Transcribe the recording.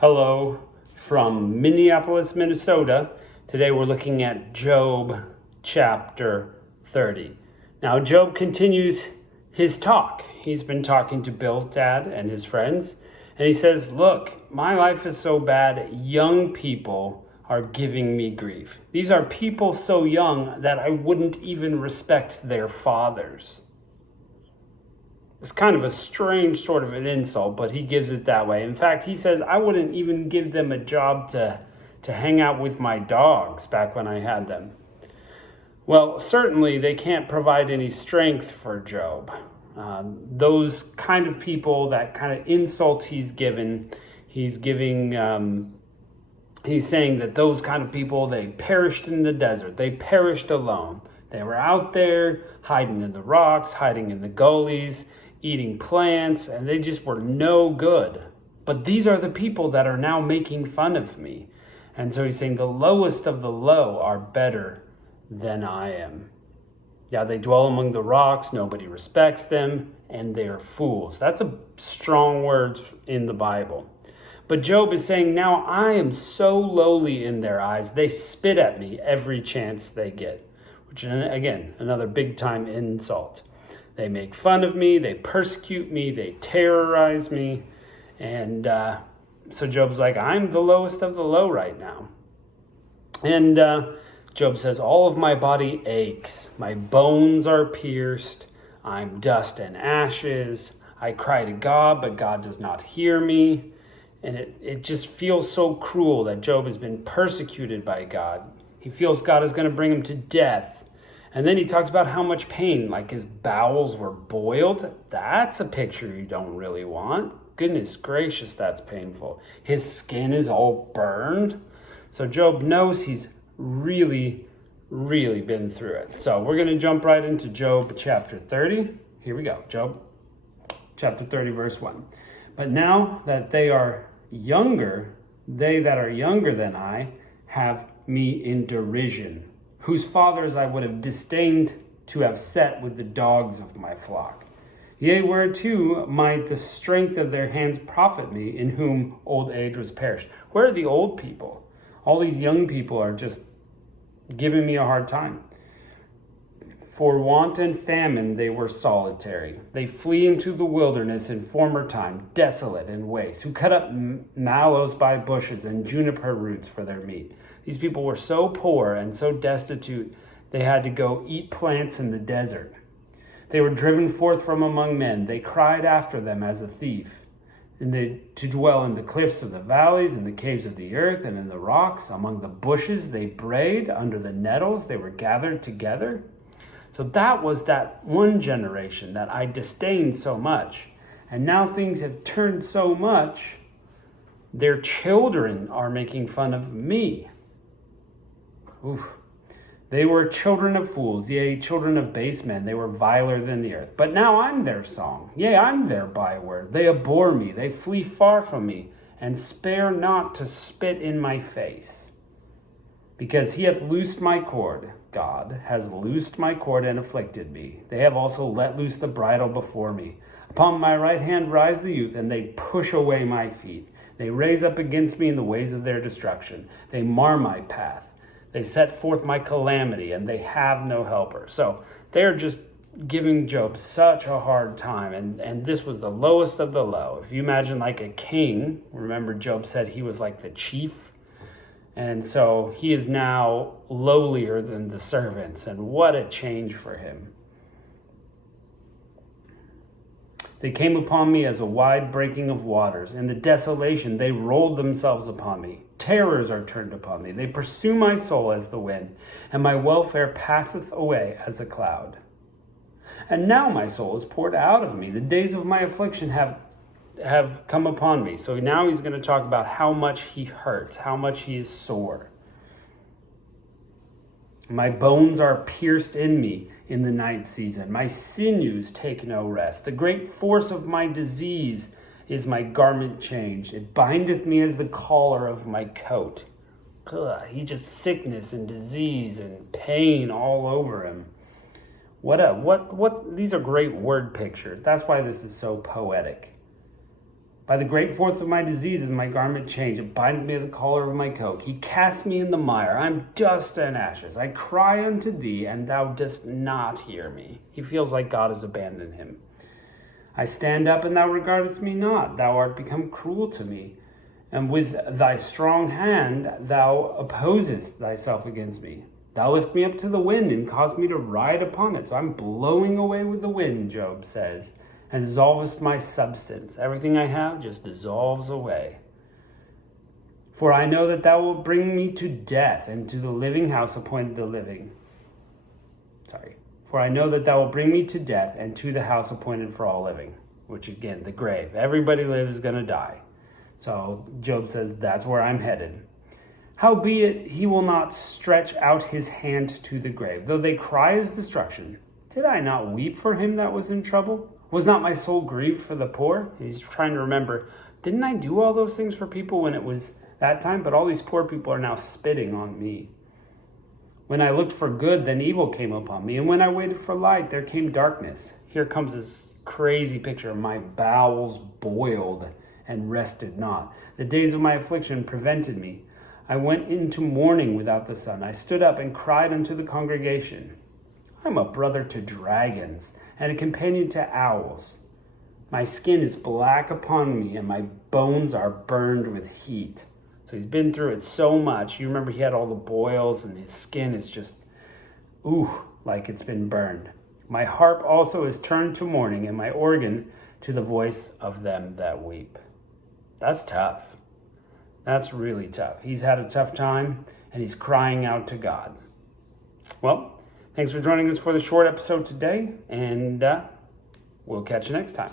Hello from Minneapolis, Minnesota. Today we're looking at Job chapter 30. Now Job continues his talk. He's been talking to Bildad and his friends, and he says, look, my life is so bad, young people are giving me grief. These are people so young that I wouldn't even respect their fathers. It's kind of a strange sort of an insult, but he gives it that way. In fact, he says, I wouldn't even give them a job to hang out with my dogs back when I had them. Well, certainly they can't provide any strength for Job. Those kind of people, that kind of insult he's saying that those kind of people, they perished in the desert. They perished alone. They were out there hiding in the rocks, hiding in the gullies, eating plants, and they just were no good. But these are the people that are now making fun of me. And so he's saying the lowest of the low are better than I am. Yeah, they dwell among the rocks, nobody respects them, and they're fools. That's a strong word in the Bible. But Job is saying, now I am so lowly in their eyes, they spit at me every chance they get. Which, again, another big time insult. They make fun of me, they persecute me, they terrorize me. And so Job's like, I'm the lowest of the low right now. And Job says, all of my body aches. My bones are pierced. I'm dust and ashes. I cry to God, but God does not hear me. And it just feels so cruel that Job has been persecuted by God. He feels God is going to bring him to death. And then he talks about how much pain, like his bowels were boiled. That's a picture you don't really want. Goodness gracious, that's painful. His skin is all burned. So Job knows he's really been through it. So we're going to jump right into Job chapter 30. Here we go. Job chapter 30, verse 1. But now that they are younger, they that are younger than I have me in derision, whose fathers I would have disdained to have set with the dogs of my flock. Yea, whereto might the strength of their hands profit me, in whom old age was perished. Where are the old people? All these young people are just giving me a hard time. For want and famine they were solitary. They flee into the wilderness in former time, desolate and waste, who cut up mallows by bushes and juniper roots for their meat. These people were so poor and so destitute, they had to go eat plants in the desert. They were driven forth from among men. They cried after them as a thief. And to dwell in the cliffs of the valleys, in the caves of the earth, and in the rocks, among the bushes they brayed, under the nettles they were gathered together. So that was that one generation that I disdained so much. And now things have turned so much, their children are making fun of me. Oof. They were children of fools, yea, children of base men. They were viler than the earth. But now I'm their song. Yea, I'm their byword. They abhor me. They flee far from me, and spare not to spit in my face. Because he hath loosed my cord. God has loosed my cord and afflicted me. They have also let loose the bridle before me. Upon my right hand rise the youth, and they push away my feet. They raise up against me in the ways of their destruction. They mar my path. They set forth my calamity, and they have no helper. So they're just giving Job such a hard time, and this was the lowest of the low. If you imagine like a king, remember Job said he was like the chief, and so he is now lowlier than the servants, and what a change for him. They came upon me as a wide breaking of waters. In the desolation they rolled themselves upon me. Terrors are turned upon me. They pursue my soul as the wind, and my welfare passeth away as a cloud. And now my soul is poured out of me. The days of my affliction have come upon me. So now he's going to talk about how much he hurts, how much he is sore. My bones are pierced in me in the night season. My sinews take no rest. The great force of my disease is my garment changed. It bindeth me as the collar of my coat. Ugh, he just sickness and disease and pain all over him. What these are great word pictures. That's why this is so poetic. By the great force of my diseases, my garment changed. It bindeth me to the collar of my coat. He cast me in the mire. I am dust and ashes. I cry unto thee, and thou dost not hear me. He feels like God has abandoned him. I stand up, and thou regardest me not. Thou art become cruel to me. And with thy strong hand thou opposest thyself against me. Thou lift me up to the wind, and cause me to ride upon it. So I'm blowing away with the wind, Job says, and dissolvest my substance. Everything I have just dissolves away. For I know that thou wilt bring me to death, and to the living house appointed the living. For I know that thou wilt bring me to death, and to the house appointed for all living. Which again, the grave. Everybody lives, gonna die. So Job says, that's where I'm headed. Howbeit he will not stretch out his hand to the grave, though they cry his destruction. Did I not weep for him that was in trouble? Was not my soul grieved for the poor? He's trying to remember, didn't I do all those things for people when it was that time? But all these poor people are now spitting on me. When I looked for good, then evil came upon me. And when I waited for light, there came darkness. Here comes this crazy picture. My bowels boiled and rested not. The days of my affliction prevented me. I went into mourning without the sun. I stood up and cried unto the congregation. I'm a brother to dragons, and a companion to owls. My skin is black upon me, and my bones are burned with heat. So he's been through it so much. You remember he had all the boils, and his skin is just, like it's been burned. My harp also is turned to mourning, and my organ to the voice of them that weep. That's tough. That's really tough. He's had a tough time, and he's crying out to God. Well, thanks for joining us for the short episode today, and we'll catch you next time.